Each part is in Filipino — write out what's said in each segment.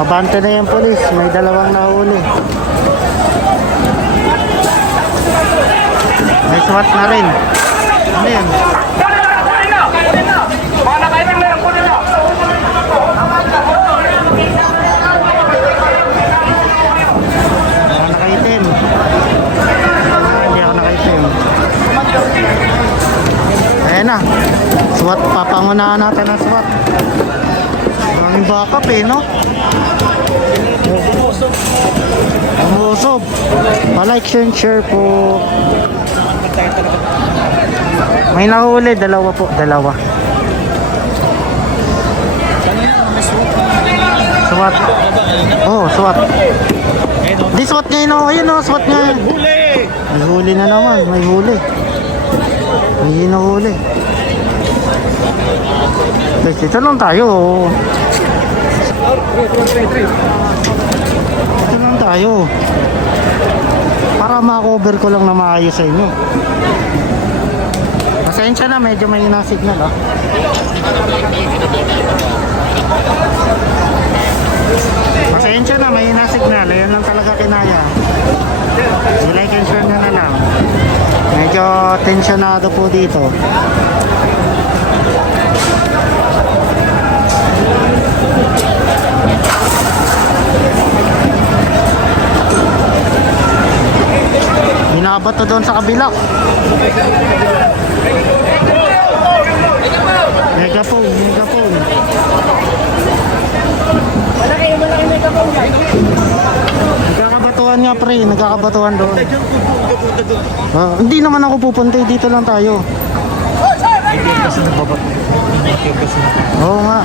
Mabante na yung polis. May dalawang nahuli. May SWAT na rin. Ano yan? Nakaitim. Hindi ako nakaitim. Ayan na. SWAT. Papangunahan natin ang SWAT. Maraming backup eh, no? Umusob. Pa-like, share po. May nahuli, dalawa po, dalawa. SWAT. Oh, SWAT. Di SWAT ngayon, oh, ayun oh, SWAT ngayon. May huli na naman, may huli. May hinuhuli. Guys, dito lang tayo. Dito lang tayo. Para ma-cover ko lang na maayos sa inyo. Pasensya na, medyo may signal oh. Pasensya na, may signal. Ayan lang talaga kinaya. I-like and share nyo na lang. Medyo tensionado po dito. Binabato doon sa kabila. Megaphone, megaphone. Malaki megaphone guys. Nagkakabatuhan nga pre, nagkakabatuhan doon. Hindi naman ako pupunta, dito lang tayo. Oo nga.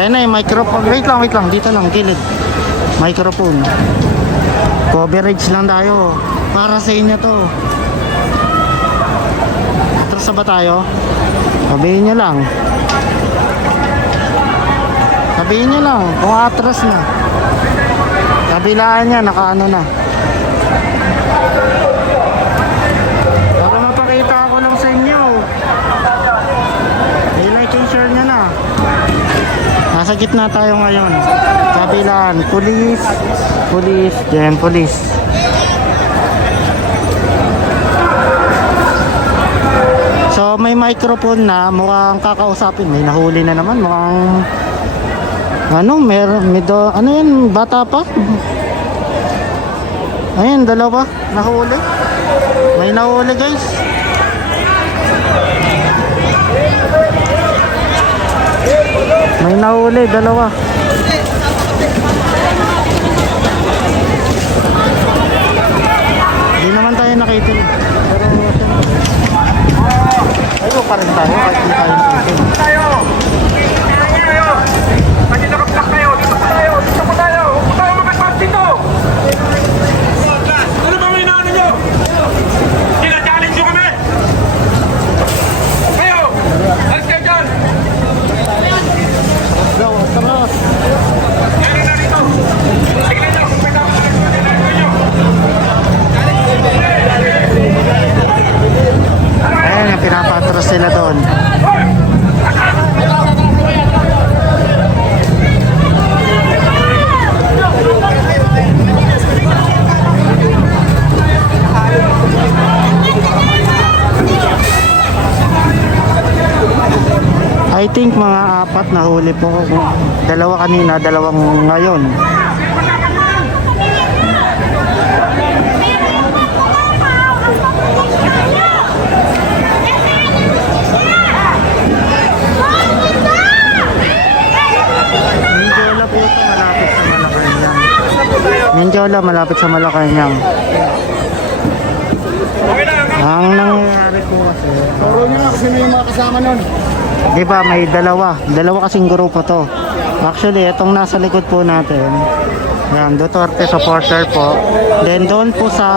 Ayan na yung microphone. Wait lang, dito lang, gilid. Microphone. Coverage lang tayo. Para sa inyo to. Atras na ba tayo? Sabihin nyo lang. Sabihin nyo lang kung atras na. Kabilaan niya, nakaano na. Para mapakita ako lang sa inyo. I-like and share nyo na. Nasa gitna tayo ngayon. Kabilaan, police, police, then police. So may microphone na, mukhang kakausapin. May nahuli na naman, mukhang ano, ano yan, bata pa? Ayun, dalawa, nahuli. May nahuli guys. May nahuli, dalawa. Hindi naman tayo nakitin. Pero ayun pa rin tayo, kahit hindi tayo nakitin. Ayan yung pinapatros sila doon. I think mga apat na huli po. Dalawa kanina, dalawang ngayon. Mindiola, malapit sa Malacanang. Ang nangyayari po kasi, Turo nyo na kasi may mga kasama nun. di ba may dalawa kasing grupo to. Actually, itong nasa likod po natin, yan, Duterte supporter po. Then doon po sa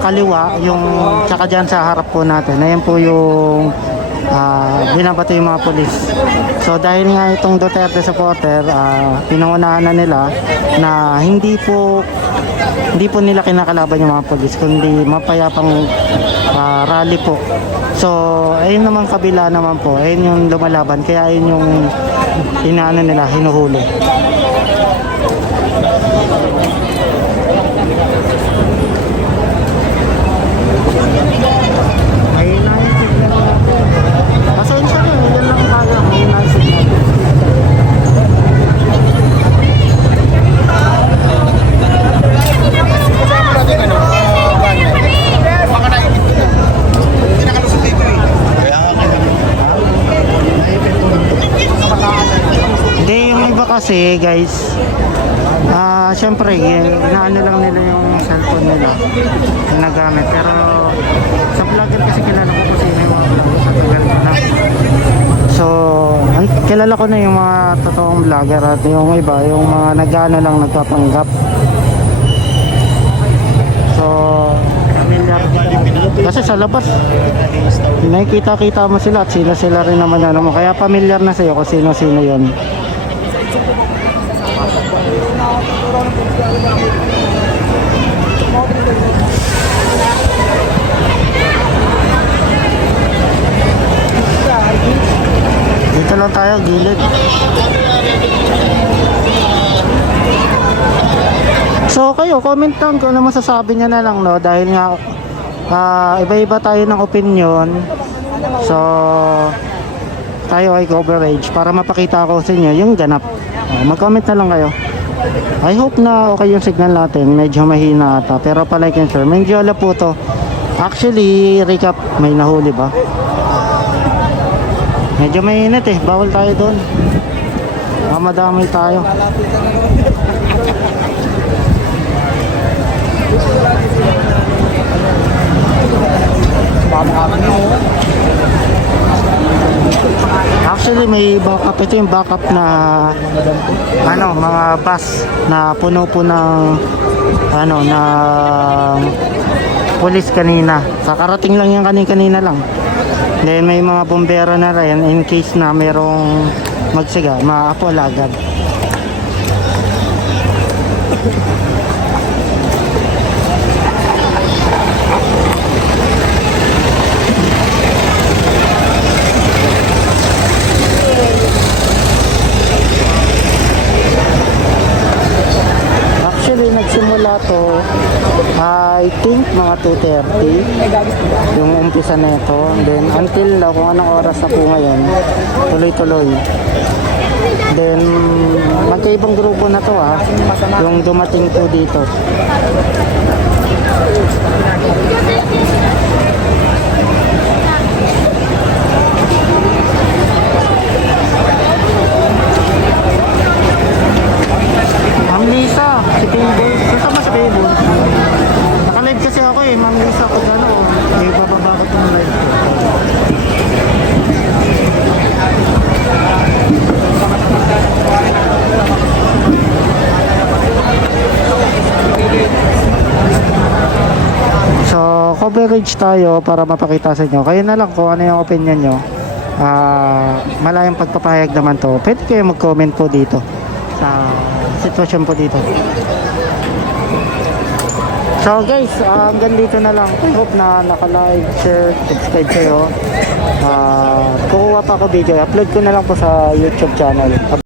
kaliwa, yung tsaka dyan sa harap po natin, ayan po yung binabato yung mga polis. So dahil nga itong Duterte supporter, pinangunahan na nila na hindi po nila kinakalaban yung mga polis, kundi mapayapang rally po. So ayun naman kabila naman po, ayun yung lumalaban, kaya ayun yung inaano nila, hinuhuli. Pasensya na, yan lang tayo. May naisip natin. Kasama natin ano, baka naipit ko na. Hindi nakalusot dito eh. Hindi, yung iba kasi guys, syempre, inaano lang nila yung cellphone nila, ginagamit. Pero sa vlogger kasi kilala ko kung sino yung mga vlogger sa tagal ko na. So, kilala ko na yung mga totoong vlogger at yung iba, yung mga nag-ano lang, nagpapanggap. So, familiar kasi sa labas nakikita-kita mo sila at sila rin naman ano mo, kaya familiar na sa'yo kung sino-sino yun. Dito lang tayo, gilid. So kayo, comment down kung ano masasabi nyo na lang, no? Dahil nga iba-iba tayo ng opinion. So tayo ay coverage para mapakita ko sa inyo yung ganap. Mag-comment na lang kayo. I hope na okay yung signal natin. Medyo mahina ata, pero pa-like and share. Medyo ala po to. Actually, recap, may nahuli ba? Medyo mainit eh, bawal tayo doon. Madamay tayo. Actually may backup, ito yung backup na ano, mga bus na puno po ng ano, ng pulis kanina. Sa karating lang yan kanina lang. Then may mga bombero na rin in case na merong magsiga, maapol agad. Actually nagsimula to I think mga 2:30 yung umpisa nito, then until now kung anong oras na po ngayon, tuloy-tuloy. Then magkaibang grupo na to yung dumating po dito. Ma'am Lisa, si Payboy. Gusto mo si Payboy? Naka-live kasi ako eh, Ma'am Lisa. Pag ano, may bababa ko itong live ko. So, coverage tayo para mapakita sa inyo. Kayo na lang kung ano yung opinion nyo. Malayang pagpapahayag naman to. Pwede kayo mag-comment po dito sa sitwasyon po dito. So guys, hanggang dito na lang. I hope na naka-like, share, subscribe kayo. Kukuha pa ako video. Upload ko na lang po sa YouTube channel.